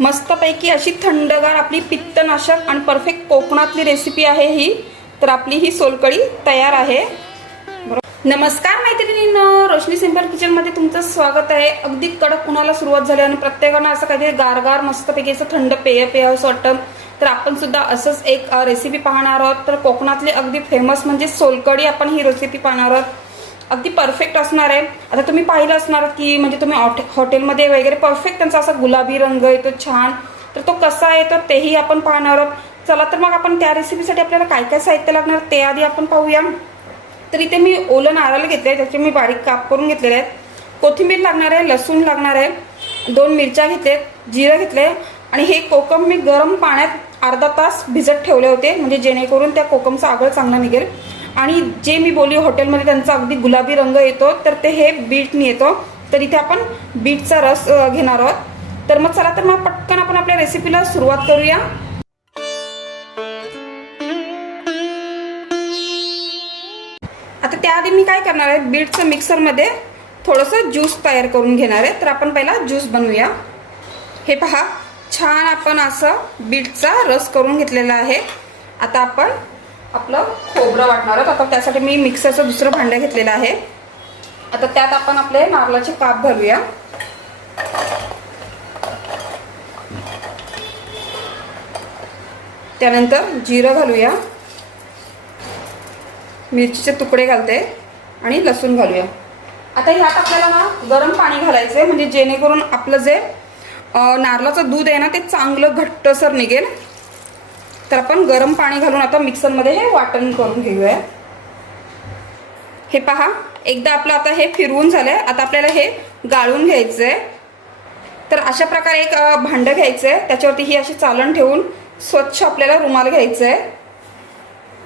मस्तपैकी अशी थंडगार आपली पित्तनाशक आणि परफेक्ट कोकणातली रेसिपी आहे ही। तर आपली ही सोलकढी तयार आहे। नमस्कार मैत्रिणींनो, रोशनी सिंपल किचन मध्ये तुमचं स्वागत आहे। अगदी कडक उन्हाला सुरुवात झाली आणि प्रत्येकाने असं काहीतरी गारगार मस्तपैकी असं थंड पेय प्यावंसं वाटतं। तर आपण सुद्धा असंच एक रेसिपी पाहणार आहोत। तर कोकणातली अगदी फेमस म्हणजे सोलकढी आपण ही रेसिपी पाहणार आहोत। अगदी परफेक्ट असणार आहे। आता तुम्ही पाहिलं असणार की म्हणजे तुम्ही हॉटेलमध्ये वगैरे परफेक्ट त्यांचा असा गुलाबी रंग येतो छान, तर तो कसा येतो तेही आपण पाहणार आहोत। चला तर मग आपण त्या रेसिपीसाठी आपल्याला काय काय साहित्य लागणार ते आधी आपण पाहूया। तर इथे मी ओलं नारळ घेतले, त्याचे मी बारीक काप करून घेतलेले आहेत। कोथिंबीर लागणार आहे, लसूण लागणार आहे, 2 मिरच्या घेतलेत, जिरं घेतले आणि हे कोकम मी गरम पाण्यात अर्धा तास भिजत ठेवले होते, म्हणजे जेणेकरून त्या कोकमचा आगळ चांगला निघेल। आणि जे मी बोलली हॉटेलमध्ये त्यांचा अगदी गुलाबी रंग येतो, तर ते हे बीटने येतो। तर इथे आपण बीटचा रस घेणार आहोत। तर मग चला तर मग पटकन आपण आपल्या रेसिपीला सुरुवात करूया। आता त्याआधी मी काय करणार आहे, बीटचं मिक्सरमध्ये थोडंसं ज्यूस तयार करून घेणार आहे। तर आपण पहिला ज्यूस बनवूया। हे पहा, छान आपण असं बीटचा रस करून घेतलेला आहे। आता आपण आपलं खोबरं वाटणार आहोत। आता त्यासाठी मी मिक्सरचं दुसरं भांडं घेतलेलं आहे। आता त्यात आपण आपले नारळाचे काप घालूया। त्यानंतर जिरं घालूया, मिरचीचे तुकडे घालते आणि लसूण घालूया। आता ह्यात आपल्याला ना गरम पाणी घालायचंय, म्हणजे जेणेकरून आपलं जे नारळाचं दूध आहे ना ते चांगलं घट्टसर निघेल। तर आपण गरम पाणी घालून आता मिक्सरमध्ये हे वाटण करून घेऊया। हे पहा, एकदा आपलं आता हे फिरवून झालंय। आता आपल्याला हे गाळून घ्यायचंय। तर अशा प्रकारे एक भांडं घ्यायचंय, त्याच्यावरती ही अशी चाळण ठेवून स्वच्छ आपल्याला रुमाल घ्यायचंय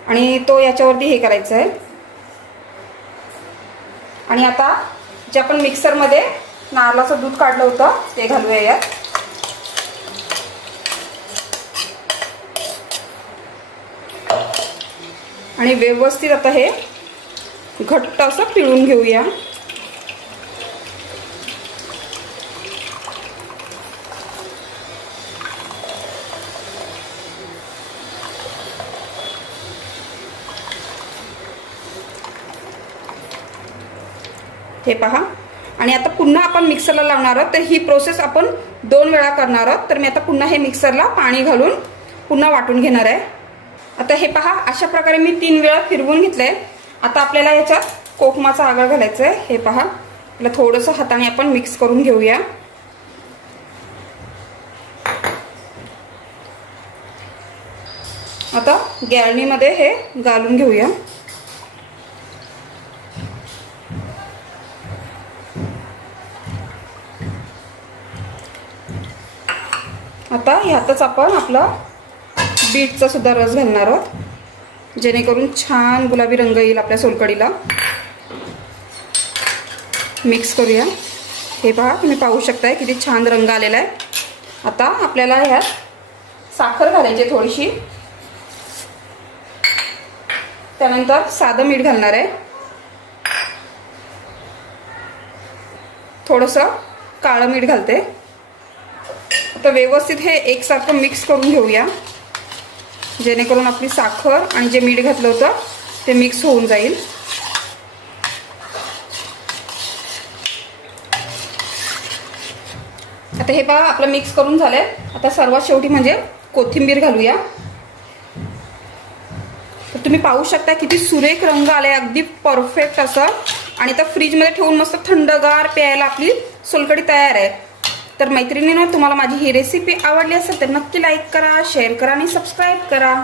आणि तो याच्यावरती हे करायचंय। आणि आता जे आपण मिक्सरमध्ये नारळाचं दूध काढलं होतं ते घालूया यात। आणि व्यवस्थित आता हे घट्ट असं पिळून घेऊया। हे पहा, आणि आता पुन्हा आपण मिक्सरला लावणार आहोत। तर ही प्रोसेस आपण 2 वेळा करणार आहोत। तर मी आता पुन्हा हे मिक्सरला पाणी घालून पुन्हा वाटून घेणार आहे। आता हे पहा, अशा प्रकारे मी 3 वेळा फिरवून घेतलंय। आता आपल्याला याच्यात कोकमाचा आगळ घालायचा आहे। हे पहा, त्याला थोडंसं हाताने आपण मिक्स करून घेऊया। आता गॅलणीमध्ये हे घालून घेऊया। आता ह्यातच आपण आपला बीटचा सुद्धा रस घालणार आहोत, जेणेकरून छान गुलाबी रंग येईल आपल्या सोलकढीला। मिक्स करूया। हे पहा, तुम्ही पाहू शकताय किती छान रंग आलेला आहे। आता आपल्याला ह्यात साखर घालायची थोडीशी, त्यानंतर साधं मीठ घालणार आहे, थोडंसं काळं मीठ घालते। आता व्यवस्थित हे एकसारखं मिक्स करून घेऊया, जेणेकरून आपली साखर आणि जे मीठ घातलं होतं ते मिक्स होऊन जाईल। आता हे पहा, आपलं मिक्स करून झालंय। आता सर्वात शेवटी म्हणजे कोथिंबीर घालूया। तर तुम्ही पाहू शकता किती सुरेख रंग आलाय, अगदी परफेक्ट असं। आणि आता फ्रीजमध्ये ठेवून मस्त थंडगार प्यायला आपली सोलकढी तयार आहे। तर मैत्रिणींनो, तुम्हाला माझी ही रेसिपी आवडली असेल तर नक्की लाईक करा, शेअर करा आणि सबस्क्राईब करा।